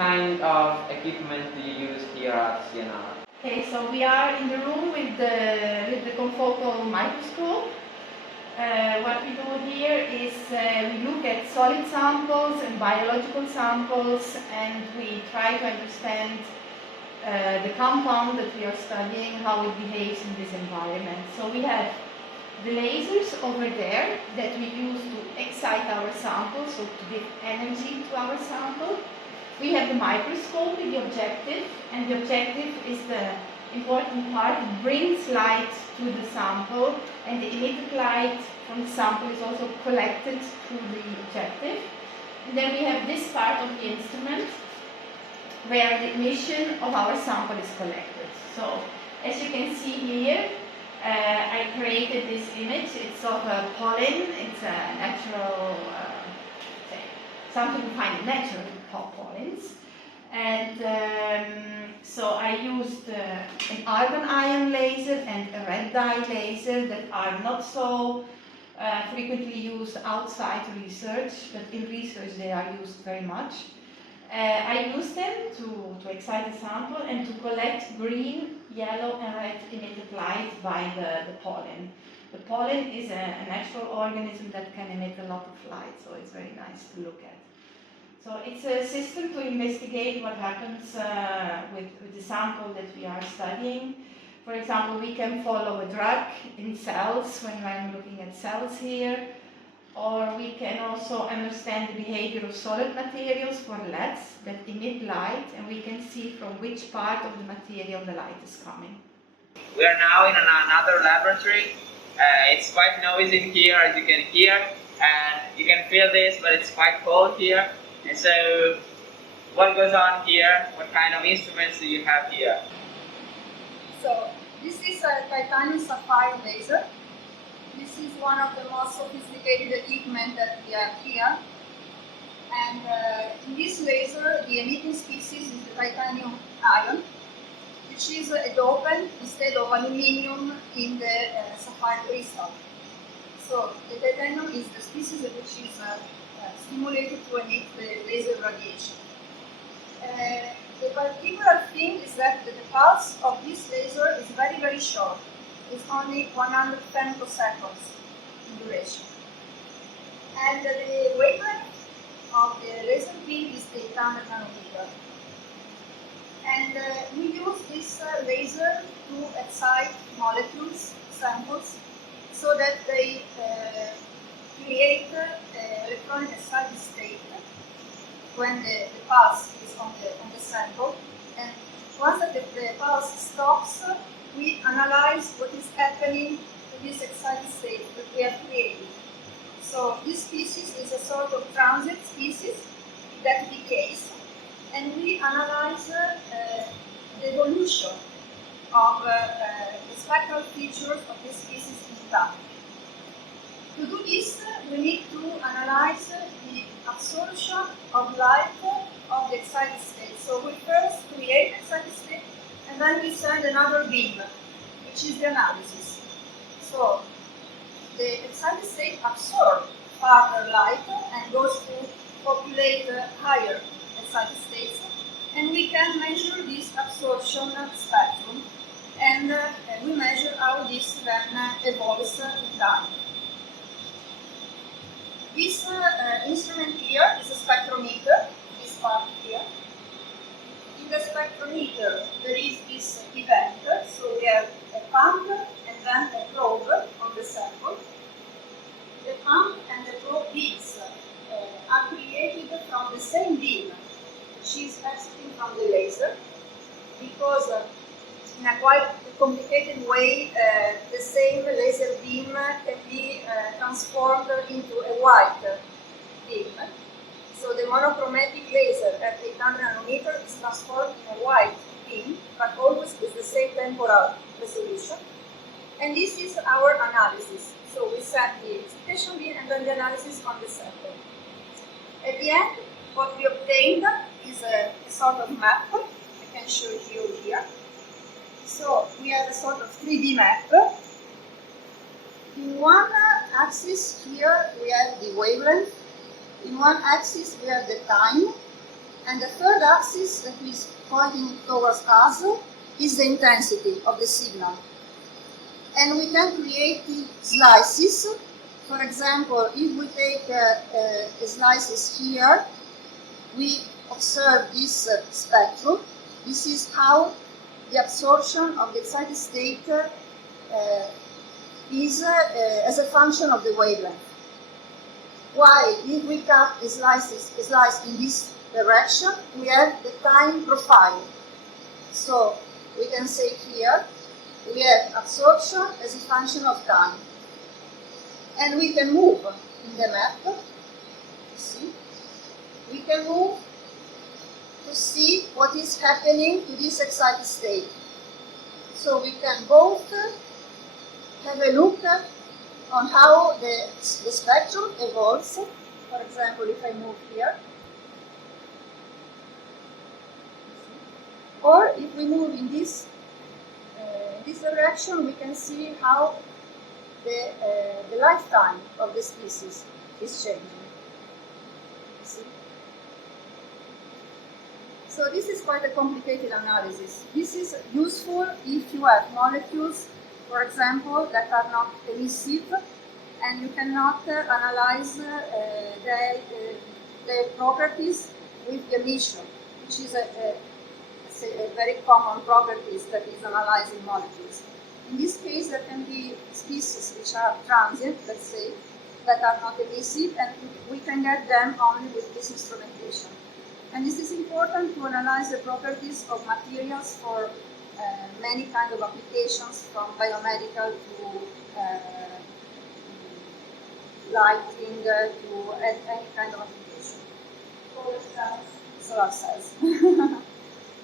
kind of equipment do you use here at CNR? Okay, so we are in the room with the Confocal microscope. What we do here is we look at solid samples and biological samples, and we try to understand the compound that we are studying, how it behaves in this environment. So we have the lasers over there that we use to excite our sample, so to give energy to our sample. We have the microscope with the objective, and the objective is the important part. It brings light to the sample, and the emitted light from the sample is also collected through the objective. And then we have this part of the instrument where the emission of our sample is collected. So, as you can see here, I created this image. It's of a pollen. It's a natural, something we find in nature, pollens. And so I used an argon ion laser and a red dye laser that are not so frequently used outside research, but in research they are used very much. I use them to excite the sample and to collect green, yellow and red emitted light by the pollen. The pollen is a natural organism that can emit a lot of light, so it's very nice to look at. So it's a system to investigate what happens with the sample that we are studying. For example, we can follow a drug in cells when I'm looking at cells here, or we can also understand the behavior of solid materials for LEDs that emit light, and we can see from which part of the material the light is coming. We are now in another laboratory. It's quite noisy here, as you can hear, and you can feel this, but it's quite cold here. And so, what goes on here? What kind of instruments do you have here? So, this is a Titanium-Sapphire laser. This is one of the most sophisticated equipment that we have here. And in this laser, the emitting species is the titanium ion, which is a dopant instead of aluminium in the sapphire crystal. So, the titanium is the species which is stimulated to emit the laser radiation. The particular thing is that the pulse of this laser is very, very short. It's only 100 femtoseconds in duration. And the wavelength of the laser beam is 800 nanometers. And we use this laser to excite molecules, samples, so that they create electronic excited state when the pulse is on the sample. And once the pulse stops, we analyze what is happening to this excited state that we have created. So this species is a sort of transit species that decays, and we analyze the evolution of the spectral features of this species in time. To do this, we need to analyze the absorption of light of the excited state. So we first create the excited state, and then we send another beam, which is the analysis. So the excited state absorbs further light and goes to populate higher excited states, and we can measure this absorption spectrum, and we measure how this then evolves in time. This instrument here is a spectrometer, this part here. In the spectrometer there is this event, so we have a pump and then a probe on the sample. The pump and the probe beads are created from the same beam which is exiting from the laser, because in a quite complicated way the same laser beam can be transformed into a white beam. So the monochromatic laser at 800 nanometers is transformed in a white beam, but always with the same temporal resolution. And this is our analysis. So we set the excitation beam and then the analysis on the sample. At the end, what we obtained is a sort of map. I can show you here. So we have a sort of 3D map. In one axis here we have the wavelength. In one axis we have the time, And the third axis that is pointing towards us is the intensity of the signal. And we can create slices. For example, if we take slices here, we observe this spectrum. This is how the absorption of the excited state is as a function of the wavelength. While if we cut a slice in this direction, we have the time profile. So we can say here, we have absorption as a function of time. And we can move in the map, see? We can move to see what is happening to this excited state. So we can both have a look on how the spectrum evolves. For example, if I move here, or if we move in this direction, we can see how the lifetime of the species is changing. See? So this is quite a complicated analysis. This is useful if you have molecules, for example, that are not emissive, and you cannot analyze their properties with emission, which is a very common properties that is analyzed in molecules. In this case, there can be species which are transient, let's say, that are not emissive, and we can get them only with this instrumentation. And this is important to analyze the properties of materials for many kinds of applications, from biomedical to lighting to any kind of application. Solar cells.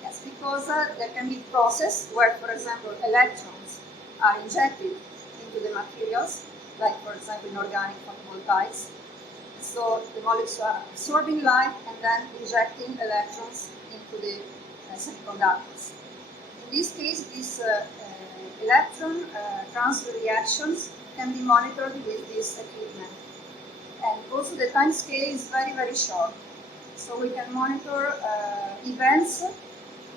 Yes, because there can be process where, for example, electrons are injected into the materials, like, for example, in organic photovoltaics. So the molecules are absorbing light and then injecting electrons into the semiconductors. In this case, these electron transfer reactions can be monitored with this equipment. And also the time scale is very, very short. So we can monitor events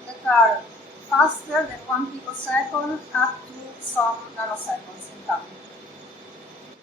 that are faster than 1 picosecond up to some nanoseconds in time.